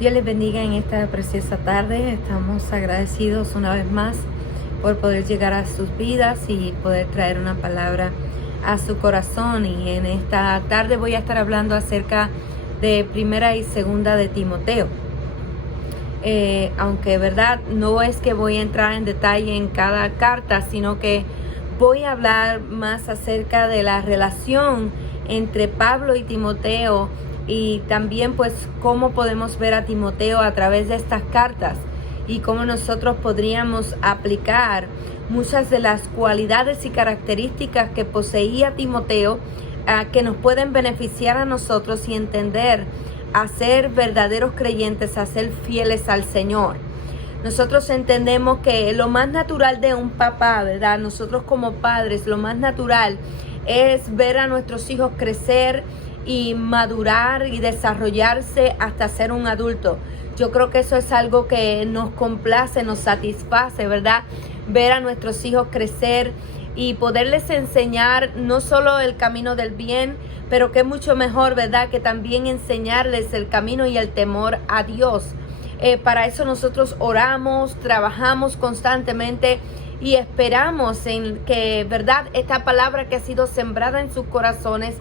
Dios les bendiga en esta preciosa tarde. Estamos agradecidos una vez más por poder llegar a sus vidas y poder traer una palabra a su corazón. Y en esta tarde voy a estar hablando acerca de primera y segunda de Timoteo. Aunque verdad no es que voy a entrar en detalle en cada carta, sino que voy a hablar más acerca de la relación entre Pablo y Timoteo, y también pues cómo podemos ver a Timoteo a través de estas cartas y cómo nosotros podríamos aplicar muchas de las cualidades y características que poseía Timoteo, que nos pueden beneficiar a nosotros y entender a ser verdaderos creyentes, a ser fieles al Señor. Nosotros entendemos que lo más natural de un papá, ¿verdad? Nosotros como padres, lo más natural es ver a nuestros hijos crecer y madurar y desarrollarse hasta ser un adulto. Yo creo que eso es algo que nos complace, nos satisface, ¿verdad? Ver a nuestros hijos crecer y poderles enseñar no solo el camino del bien, pero que es mucho mejor, ¿verdad? Que también enseñarles el camino y el temor a Dios. Para eso nosotros oramos, trabajamos constantemente y esperamos en que, ¿verdad?, esta palabra que ha sido sembrada en sus corazones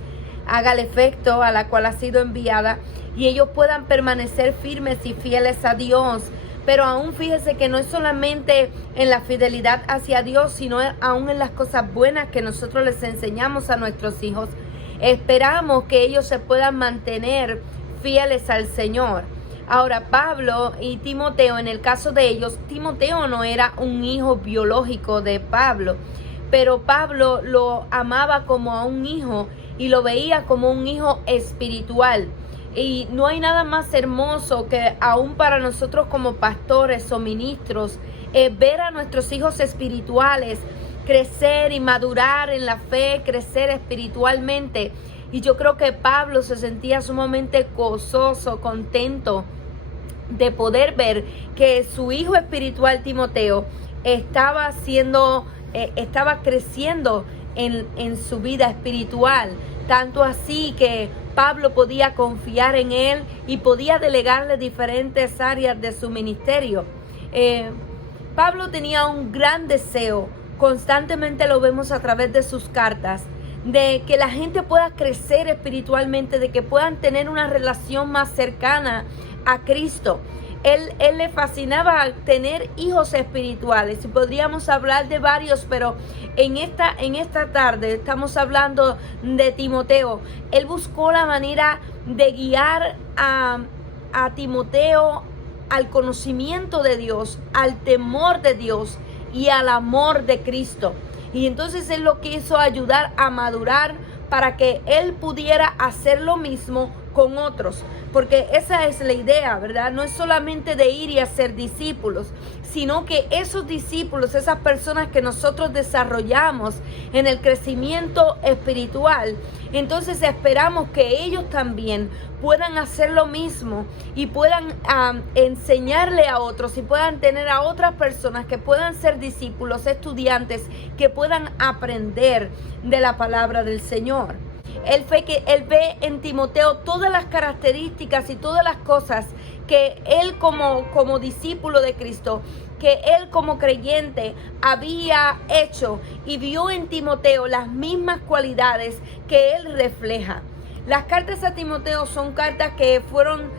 haga el efecto a la cual ha sido enviada y ellos puedan permanecer firmes y fieles a Dios. Pero aún fíjese que no es solamente en la fidelidad hacia Dios, sino aún en las cosas buenas que nosotros les enseñamos a nuestros hijos. Esperamos que ellos se puedan mantener fieles al Señor. Ahora, Pablo y Timoteo, en el caso de ellos, Timoteo no era un hijo biológico de Pablo, pero Pablo lo amaba como a un hijo y lo veía como un hijo espiritual. Y no hay nada más hermoso que aún para nosotros como pastores o ministros, ver a nuestros hijos espirituales crecer y madurar en la fe, crecer espiritualmente. Y yo creo que Pablo se sentía sumamente gozoso, contento de poder ver que su hijo espiritual Timoteo estaba creciendo en su vida espiritual, tanto así que Pablo podía confiar en él y podía delegarle diferentes áreas de su ministerio. Pablo tenía un gran deseo, constantemente lo vemos a través de sus cartas, de que la gente pueda crecer espiritualmente, de que puedan tener una relación más cercana a Cristo. Él le fascinaba tener hijos espirituales y podríamos hablar de varios, pero en esta tarde estamos hablando de Timoteo. Él buscó la manera de guiar a Timoteo al conocimiento de Dios, al temor de Dios y al amor de Cristo. Y entonces él lo quiso ayudar a madurar para que él pudiera hacer lo mismo con otros, porque esa es la idea, ¿verdad? No es solamente de ir y hacer discípulos, sino que esos discípulos, esas personas que nosotros desarrollamos en el crecimiento espiritual, entonces esperamos que ellos también puedan hacer lo mismo y puedan enseñarle a otros y puedan tener a otras personas que puedan ser discípulos, estudiantes, que puedan aprender de la palabra del Señor. Él ve en Timoteo todas las características y todas las cosas que él como discípulo de Cristo, que él como creyente había hecho, y vio en Timoteo las mismas cualidades que él refleja. Las cartas a Timoteo son cartas que fueron,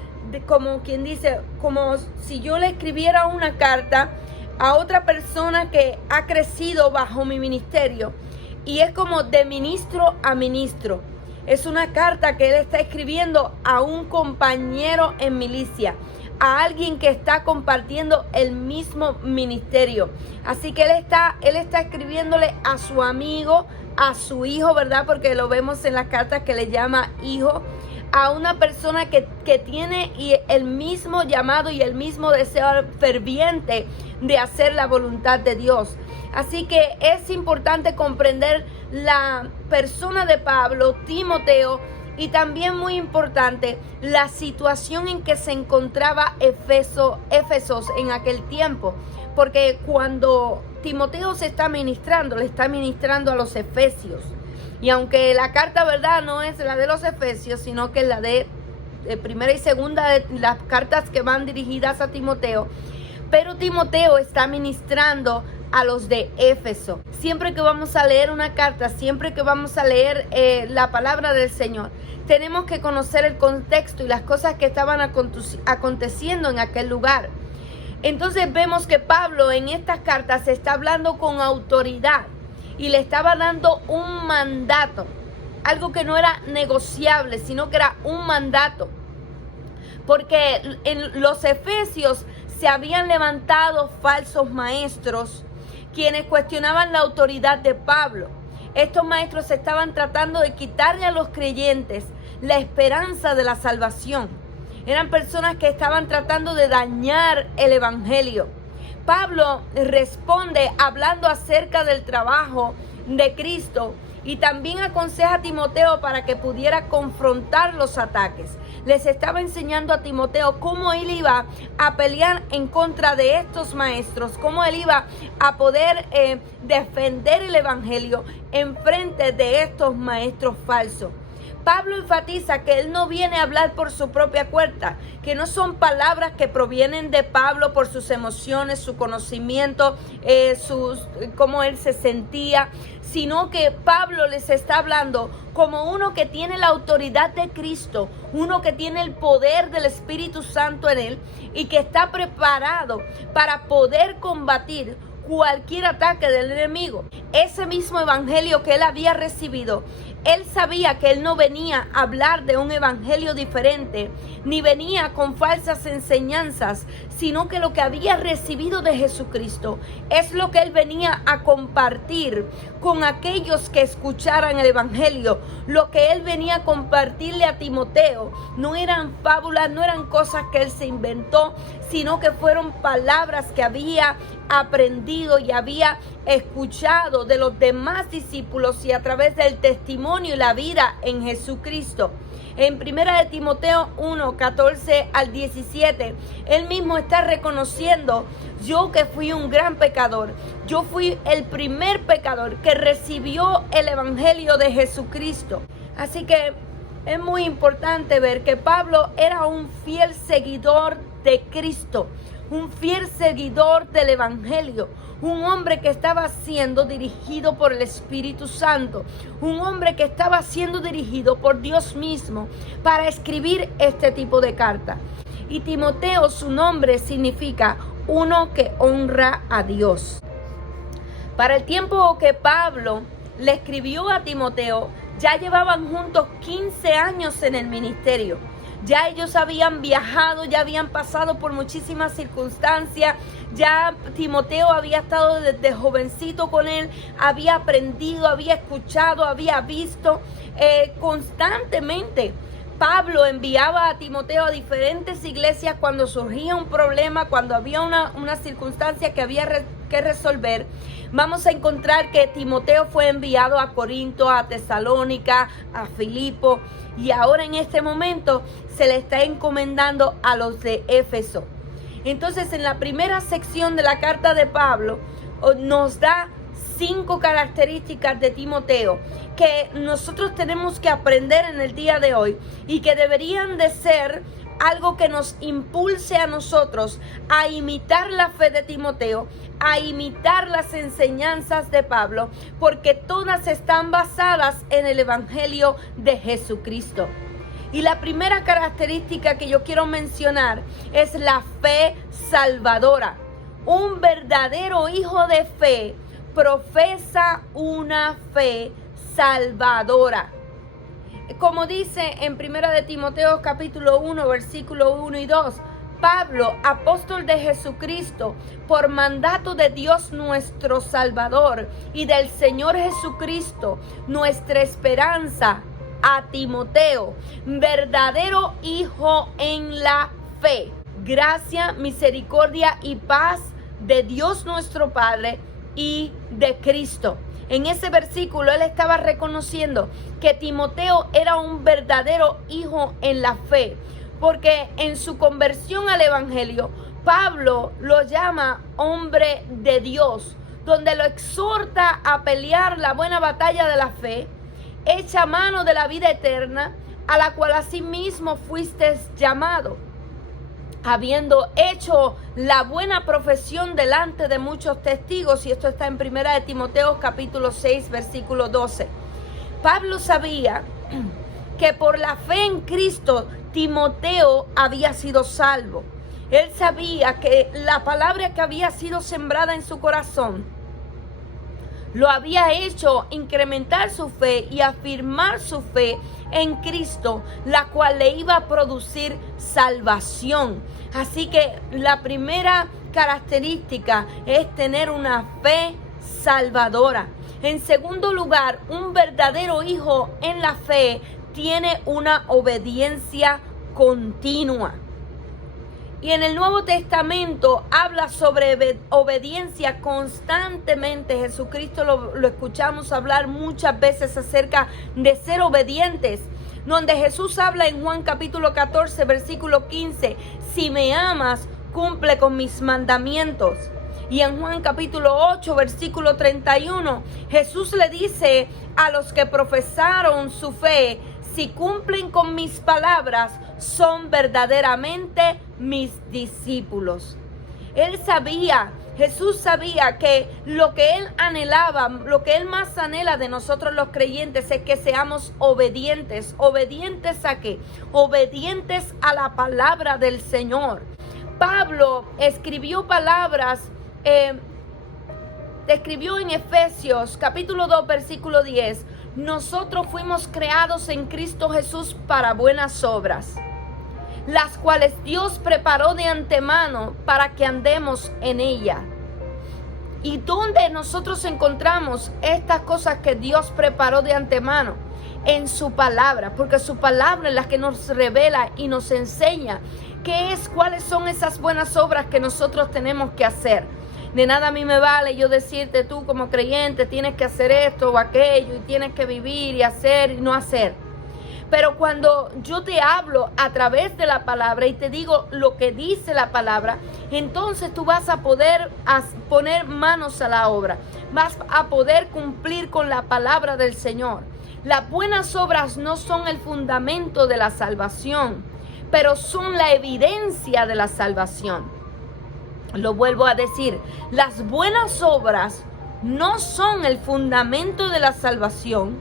como quien dice, como si yo le escribiera una carta a otra persona que ha crecido bajo mi ministerio. Y es como de ministro a ministro. Es una carta que él está escribiendo a un compañero en milicia, a alguien que está compartiendo el mismo ministerio. Así que él está escribiéndole a su amigo, a su hijo, ¿verdad? Porque lo vemos en las cartas que le llama hijo, a una persona que tiene el mismo llamado y el mismo deseo ferviente de hacer la voluntad de Dios. Así que es importante comprender la persona de Pablo, Timoteo, y también muy importante la situación en que se encontraba Éfesos en aquel tiempo. Porque cuando Timoteo le está ministrando a los efesios. Y aunque la carta, ¿verdad?, no es la de los efesios, sino que es la de primera y segunda de las cartas que van dirigidas a Timoteo. Pero Timoteo está ministrando a los de Éfeso. Siempre que vamos a leer una carta, siempre que vamos a leer la palabra del Señor, tenemos que conocer el contexto y las cosas que estaban aconteciendo en aquel lugar. Entonces vemos que Pablo en estas cartas está hablando con autoridad y le estaba dando un mandato, algo que no era negociable, sino que era un mandato. Porque en los efesios se habían levantado falsos maestros quienes cuestionaban la autoridad de Pablo. Estos maestros estaban tratando de quitarle a los creyentes la esperanza de la salvación. Eran personas que estaban tratando de dañar el evangelio. Pablo responde hablando acerca del trabajo de Cristo y también aconseja a Timoteo para que pudiera confrontar los ataques. Les estaba enseñando a Timoteo cómo él iba a pelear en contra de estos maestros, cómo él iba a poder defender el evangelio en frente de estos maestros falsos. Pablo enfatiza que él no viene a hablar por su propia cuenta, que no son palabras que provienen de Pablo por sus emociones, su conocimiento, cómo él se sentía, sino que Pablo les está hablando como uno que tiene la autoridad de Cristo, uno que tiene el poder del Espíritu Santo en él y que está preparado para poder combatir cualquier ataque del enemigo. Ese mismo evangelio que él había recibido, él sabía que él no venía a hablar de un evangelio diferente, ni venía con falsas enseñanzas, sino que lo que había recibido de Jesucristo es lo que él venía a compartir con aquellos que escucharan el evangelio. Lo que él venía a compartirle a Timoteo no eran fábulas, no eran cosas que él se inventó, sino que fueron palabras que había aprendido y había escuchado de los demás discípulos y a través del testimonio y la vida en Jesucristo. En 1 de Timoteo 1, 14 al 17, él mismo está reconociendo: yo que fui un gran pecador, yo fui el primer pecador que recibió el evangelio de Jesucristo. Así que es muy importante ver que Pablo era un fiel seguidor de Cristo, un fiel seguidor del evangelio, un hombre que estaba siendo dirigido por el Espíritu Santo, un hombre que estaba siendo dirigido por Dios mismo para escribir este tipo de carta. Y Timoteo, su nombre significa uno que honra a Dios. Para el tiempo que Pablo le escribió a Timoteo, ya llevaban juntos 15 años en el ministerio. Ya ellos habían viajado, ya habían pasado por muchísimas circunstancias. Ya Timoteo había estado desde jovencito con él, había aprendido, había escuchado, había visto constantemente. Pablo enviaba a Timoteo a diferentes iglesias cuando surgía un problema, cuando había una circunstancia que había que resolver. Vamos a encontrar que Timoteo fue enviado a Corinto, a Tesalónica, a Filipo, y ahora en este momento se le está encomendando a los de Éfeso. Entonces, en la primera sección de la carta de Pablo nos da 5 características de Timoteo que nosotros tenemos que aprender en el día de hoy y que deberían de ser algo que nos impulse a nosotros a imitar la fe de Timoteo, a imitar las enseñanzas de Pablo, porque todas están basadas en el evangelio de Jesucristo. Y la primera característica que yo quiero mencionar es la fe salvadora. Un verdadero hijo de fe profesa una fe salvadora. Como dice en 1 de Timoteo capítulo 1, versículo 1 y 2, Pablo, apóstol de Jesucristo, por mandato de Dios nuestro Salvador y del Señor Jesucristo, nuestra esperanza, a Timoteo, verdadero hijo en la fe. Gracia, misericordia y paz de Dios nuestro Padre y de Cristo. En ese versículo él estaba reconociendo que Timoteo era un verdadero hijo en la fe, porque en su conversión al evangelio, Pablo lo llama hombre de Dios, donde lo exhorta a pelear la buena batalla de la fe, echa mano de la vida eterna, a la cual asimismo fuiste llamado, habiendo hecho la buena profesión delante de muchos testigos. Y esto está en 1 de Timoteo capítulo 6 versículo 12. Pablo sabía que por la fe en Cristo Timoteo había sido salvo. Él sabía que la palabra que había sido sembrada en su corazón lo había hecho incrementar su fe y afirmar su fe en Cristo, la cual le iba a producir salvación. Así que la primera característica es tener una fe salvadora. En segundo lugar, un verdadero hijo en la fe tiene una obediencia continua. Y en el Nuevo Testamento habla sobre obediencia constantemente. Jesucristo lo escuchamos hablar muchas veces acerca de ser obedientes. Donde Jesús habla en Juan capítulo 14, versículo 15, si me amas, cumple con mis mandamientos. Y en Juan capítulo 8, versículo 31, Jesús le dice a los que profesaron su fe, si cumplen con mis palabras, son verdaderamente mis discípulos. Jesús sabía que lo que Él anhelaba, lo que Él más anhela de nosotros los creyentes es que seamos obedientes. ¿Obedientes a qué? Obedientes a la palabra del Señor. Pablo escribió palabras, escribió en Efesios capítulo 2 versículo 10, nosotros fuimos creados en Cristo Jesús para buenas obras, las cuales Dios preparó de antemano para que andemos en ella. ¿Y dónde nosotros encontramos estas cosas que Dios preparó de antemano? En su palabra, porque su palabra es la que nos revela y nos enseña cuáles son esas buenas obras que nosotros tenemos que hacer. De nada a mí me vale yo decirte, tú como creyente tienes que hacer esto o aquello, y tienes que vivir y hacer y no hacer. Pero cuando yo te hablo a través de la palabra y te digo lo que dice la palabra, entonces tú vas a poder poner manos a la obra. Vas a poder cumplir con la palabra del Señor. Las buenas obras no son el fundamento de la salvación, pero son la evidencia de la salvación. Lo vuelvo a decir, las buenas obras no son el fundamento de la salvación.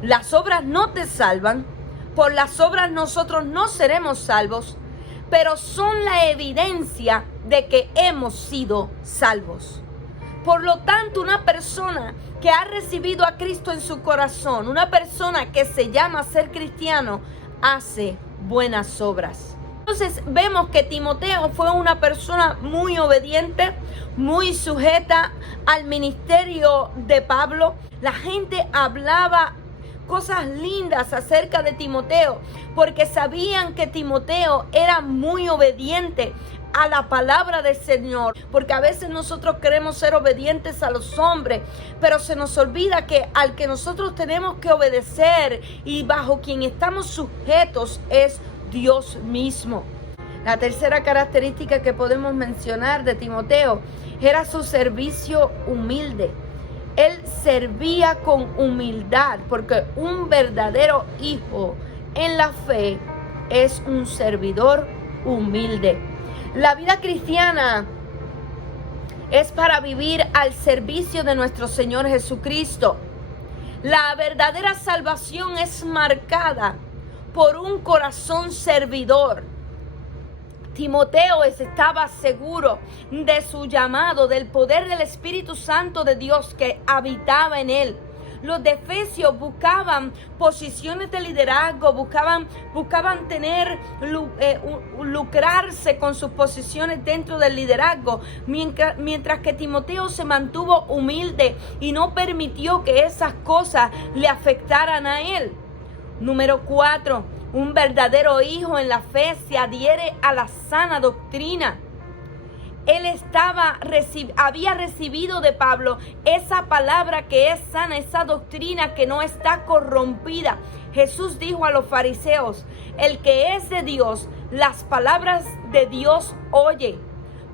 Las obras no te salvan, por las obras nosotros no seremos salvos, pero son la evidencia de que hemos sido salvos. Por lo tanto, una persona que ha recibido a Cristo en su corazón, una persona que se llama ser cristiano, hace buenas obras. Entonces vemos que Timoteo fue una persona muy obediente, muy sujeta al ministerio de Pablo. La gente hablaba cosas lindas acerca de Timoteo, porque sabían que Timoteo era muy obediente a la palabra del Señor, porque a veces nosotros queremos ser obedientes a los hombres, pero se nos olvida que al que nosotros tenemos que obedecer y bajo quien estamos sujetos es Dios mismo. La tercera característica que podemos mencionar de Timoteo era su servicio humilde. Él servía con humildad, porque un verdadero hijo en la fe es un servidor humilde. La vida cristiana es para vivir al servicio de nuestro Señor Jesucristo. La verdadera salvación es marcada por un corazón servidor. Timoteo estaba seguro de su llamado, del poder del Espíritu Santo de Dios que habitaba en él. Los de Efesios buscaban posiciones de liderazgo, buscaban lucrarse con sus posiciones dentro del liderazgo, mientras que Timoteo se mantuvo humilde y no permitió que esas cosas le afectaran a él. Número 4, un verdadero hijo en la fe se adhiere a la sana doctrina. Él había recibido de Pablo esa palabra que es sana, esa doctrina que no está corrompida. Jesús dijo a los fariseos, el que es de Dios, las palabras de Dios oye.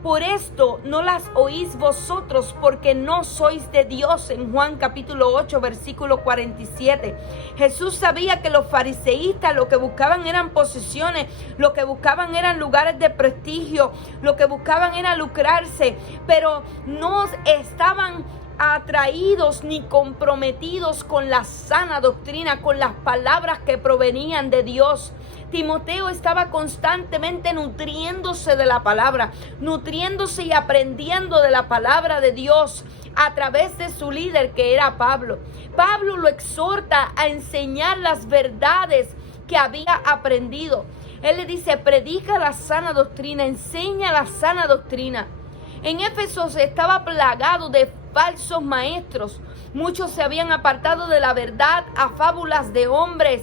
por esto no las oís vosotros, porque no sois de Dios. En Juan capítulo 8, versículo 47. Jesús sabía que los fariseístas lo que buscaban eran posiciones, lo que buscaban eran lugares de prestigio, lo que buscaban era lucrarse, pero no estaban atraídos ni comprometidos con la sana doctrina, con las palabras que provenían de Dios. Timoteo estaba constantemente nutriéndose de la palabra, nutriéndose y aprendiendo de la palabra de Dios a través de su líder, que era Pablo. Pablo lo exhorta a enseñar las verdades que había aprendido. Él le dice: predica la sana doctrina, enseña la sana doctrina. En Éfeso se estaba plagado de falsos maestros. Muchos se habían apartado de la verdad a fábulas de hombres.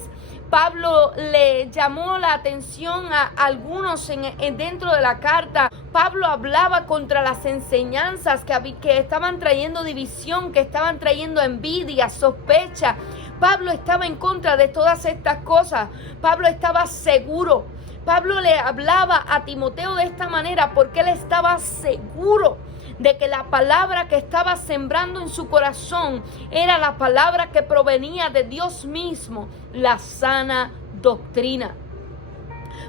Pablo le llamó la atención a algunos dentro de la carta. Pablo hablaba contra las enseñanzas que estaban trayendo división, que estaban trayendo envidia, sospecha. Pablo estaba en contra de todas estas cosas. Pablo estaba seguro. Pablo le hablaba a Timoteo de esta manera porque él estaba seguro de que la palabra que estaba sembrando en su corazón era la palabra que provenía de Dios mismo, la sana doctrina.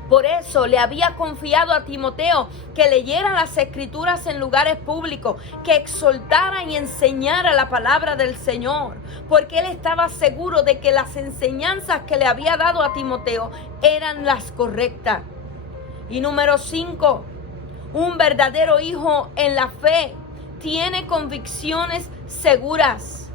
Por eso le había confiado a Timoteo que leyera las escrituras en lugares públicos, que exhortara y enseñara la palabra del Señor, porque él estaba seguro de que las enseñanzas que le había dado a Timoteo eran las correctas. Y número 5, un verdadero hijo en la fe tiene convicciones seguras,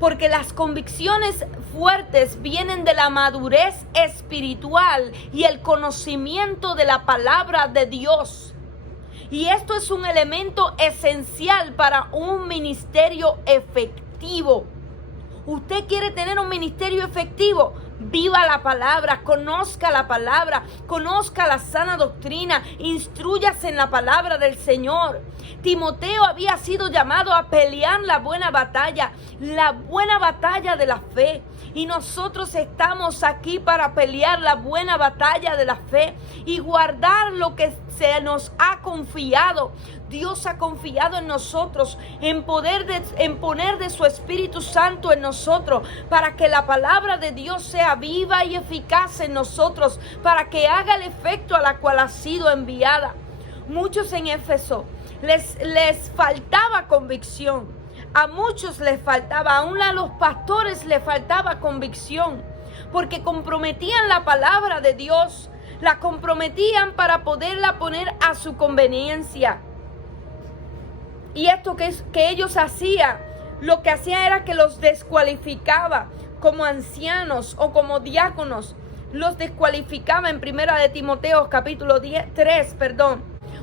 porque las convicciones fuertes vienen de la madurez espiritual y el conocimiento de la palabra de Dios. Y esto es un elemento esencial para un ministerio efectivo. ¿Usted quiere tener un ministerio efectivo? Viva la palabra, conozca la sana doctrina, instrúyase en la palabra del Señor. Timoteo había sido llamado a pelear la buena batalla de la fe. Y nosotros estamos aquí para pelear la buena batalla de la fe y guardar lo que se nos ha confiado. Dios ha confiado en nosotros, en poner de su Espíritu Santo en nosotros, para que la palabra de Dios sea viva y eficaz en nosotros, para que haga el efecto a la cual ha sido enviada. Muchos en Éfeso les faltaba convicción. A muchos les faltaba, aún a los pastores les faltaba convicción, porque comprometían la palabra de Dios, la comprometían para poderla poner a su conveniencia. Y esto que ellos hacían, lo que hacía era que los descualificaba como ancianos o como diáconos. Los descualificaba en 1 de Timoteo capítulo 3.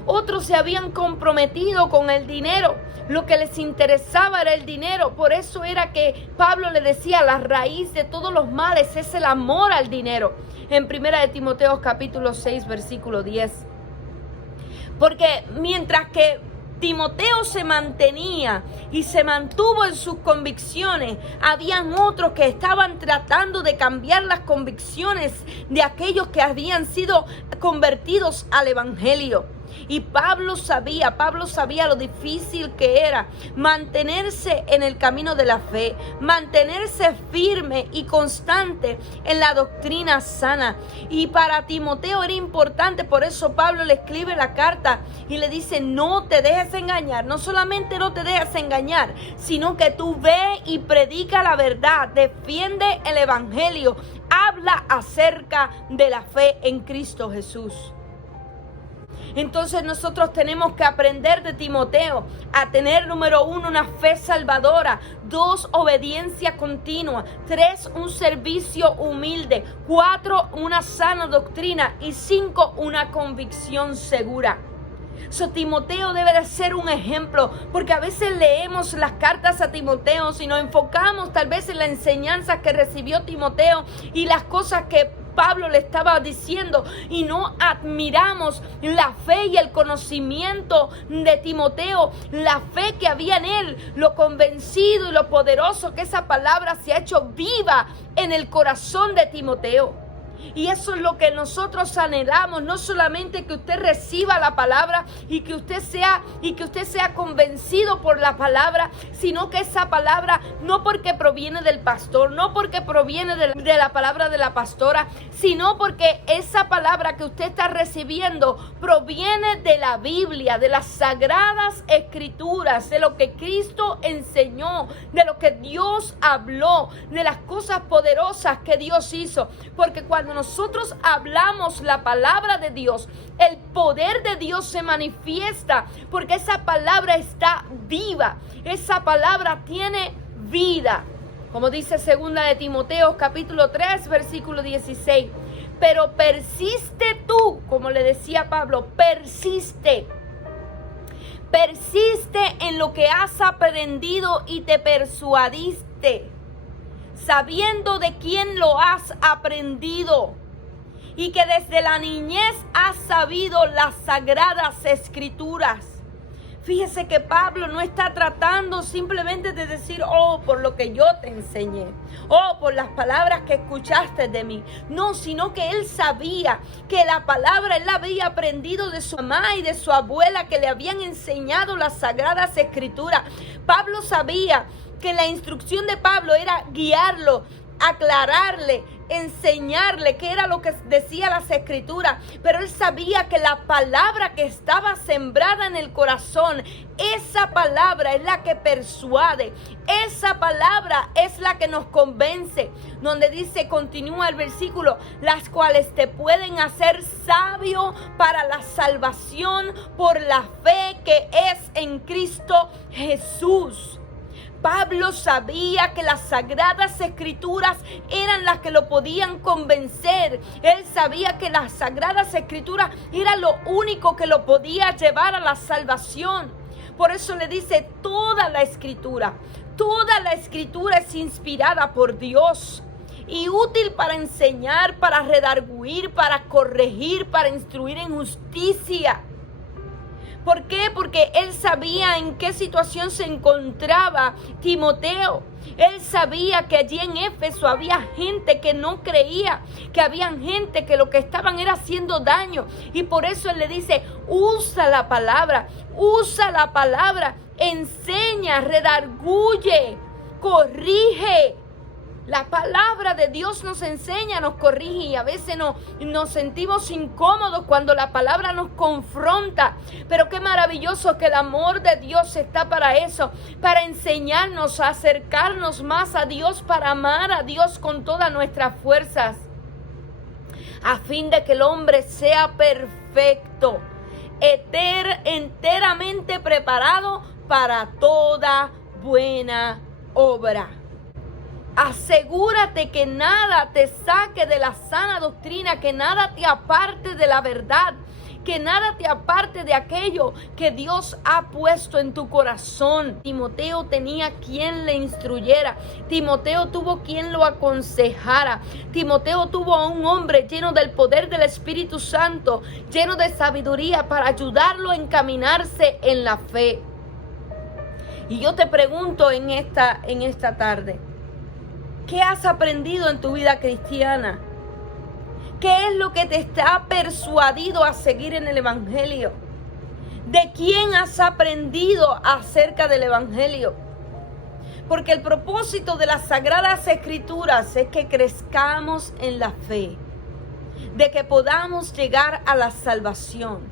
Otros se habían comprometido con el dinero. Lo que les interesaba era el dinero. Por eso era que Pablo le decía: la raíz de todos los males es el amor al dinero. En 1 de Timoteo capítulo 6, versículo 10. Porque mientras que Timoteo se mantenía y se mantuvo en sus convicciones, habían otros que estaban tratando de cambiar las convicciones de aquellos que habían sido convertidos al evangelio. Y Pablo sabía lo difícil que era mantenerse en el camino de la fe, mantenerse firme y constante en la doctrina sana. Y para Timoteo era importante, por eso Pablo le escribe la carta y le dice: no te dejes engañar. No solamente no te dejes engañar, sino que tú ve y predica la verdad, defiende el evangelio, habla acerca de la fe en Cristo Jesús. Entonces nosotros tenemos que aprender de Timoteo a tener, número 1, una fe salvadora; 2, obediencia continua; 3, un servicio humilde; 4, una sana doctrina; y 5, una convicción segura. Timoteo debe de ser un ejemplo, porque a veces leemos las cartas a Timoteo y nos enfocamos tal vez en la enseñanza que recibió Timoteo y las cosas que Pablo le estaba diciendo, y no admiramos la fe y el conocimiento de Timoteo, la fe que había en él, lo convencido y lo poderoso que esa palabra se ha hecho viva en el corazón de Timoteo. Y eso es lo que nosotros anhelamos, no solamente que usted reciba la palabra y que usted sea convencido por la palabra, sino que esa palabra no porque proviene del pastor, no porque proviene de la palabra de la pastora, sino porque esa palabra que usted está recibiendo proviene de la Biblia, de las sagradas escrituras, de lo que Cristo enseñó, de lo que Dios habló, de las cosas poderosas que Dios hizo. Porque cuando nosotros hablamos la palabra de Dios, el poder de Dios se manifiesta, porque esa palabra está viva, esa palabra tiene vida. Como dice 2 de Timoteo capítulo 3 versículo 16. Pero persiste tú, como le decía Pablo, persiste en lo que has aprendido y te persuadiste, sabiendo de quién lo has aprendido y que desde la niñez has sabido las sagradas escrituras. Fíjese que Pablo no está tratando simplemente de decir, por lo que yo te enseñé, por las palabras que escuchaste de mí. No, sino que él sabía que la palabra él la había aprendido de su mamá y de su abuela, que le habían enseñado las sagradas escrituras. Pablo sabía que la instrucción de Pablo era guiarlo, aclararle, enseñarle qué era lo que decía las escrituras, pero él sabía que la palabra que estaba sembrada en el corazón, esa palabra es la que persuade, esa palabra es la que nos convence, donde dice, continúa el versículo, las cuales te pueden hacer sabio para la salvación por la fe que es en Cristo Jesús. Pablo sabía que las sagradas escrituras eran las que lo podían convencer. Él sabía que las sagradas escrituras era lo único que lo podía llevar a la salvación. Por eso le dice toda la escritura es inspirada por Dios y útil para enseñar, para redarguir, para corregir, para instruir en justicia. ¿Por qué? Porque él sabía en qué situación se encontraba Timoteo. Él sabía que allí en Éfeso había gente que no creía, que había gente que lo que estaban era haciendo daño. Y por eso él le dice, usa la palabra, enseña, redarguye, corrige. La palabra de Dios nos enseña, nos corrige y a veces nos sentimos incómodos cuando la palabra nos confronta. Pero qué maravilloso que el amor de Dios está para eso, para enseñarnos a acercarnos más a Dios, para amar a Dios con todas nuestras fuerzas, a fin de que el hombre sea perfecto, enteramente preparado para toda buena obra. Asegúrate que nada te saque de la sana doctrina, que nada te aparte de la verdad, que nada te aparte de aquello que Dios ha puesto en tu corazón. Timoteo tenía quien le instruyera, Timoteo tuvo quien lo aconsejara, Timoteo tuvo a un hombre lleno del poder del Espíritu Santo, lleno de sabiduría para ayudarlo a encaminarse en la fe. Y yo te pregunto en esta tarde, ¿qué has aprendido en tu vida cristiana? ¿Qué es lo que te está persuadido a seguir en el Evangelio? ¿De quién has aprendido acerca del Evangelio? Porque el propósito de las Sagradas Escrituras es que crezcamos en la fe, de que podamos llegar a la salvación.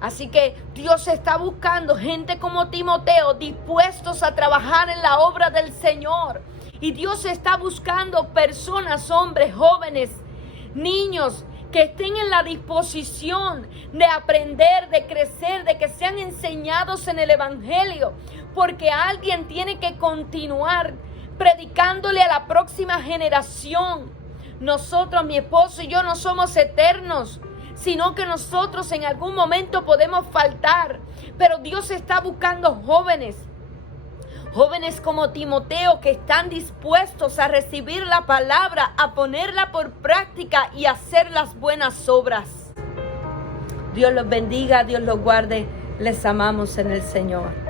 Así que Dios está buscando gente como Timoteo dispuestos a trabajar en la obra del Señor. Y Dios está buscando personas, hombres, jóvenes, niños, que estén en la disposición de aprender, de crecer, de que sean enseñados en el Evangelio. Porque alguien tiene que continuar predicándole a la próxima generación. Nosotros, mi esposo y yo, no somos eternos, sino que nosotros en algún momento podemos faltar. Pero Dios está buscando jóvenes como Timoteo, que están dispuestos a recibir la palabra, a ponerla por práctica y a hacer las buenas obras. Dios los bendiga, Dios los guarde. Les amamos en el Señor.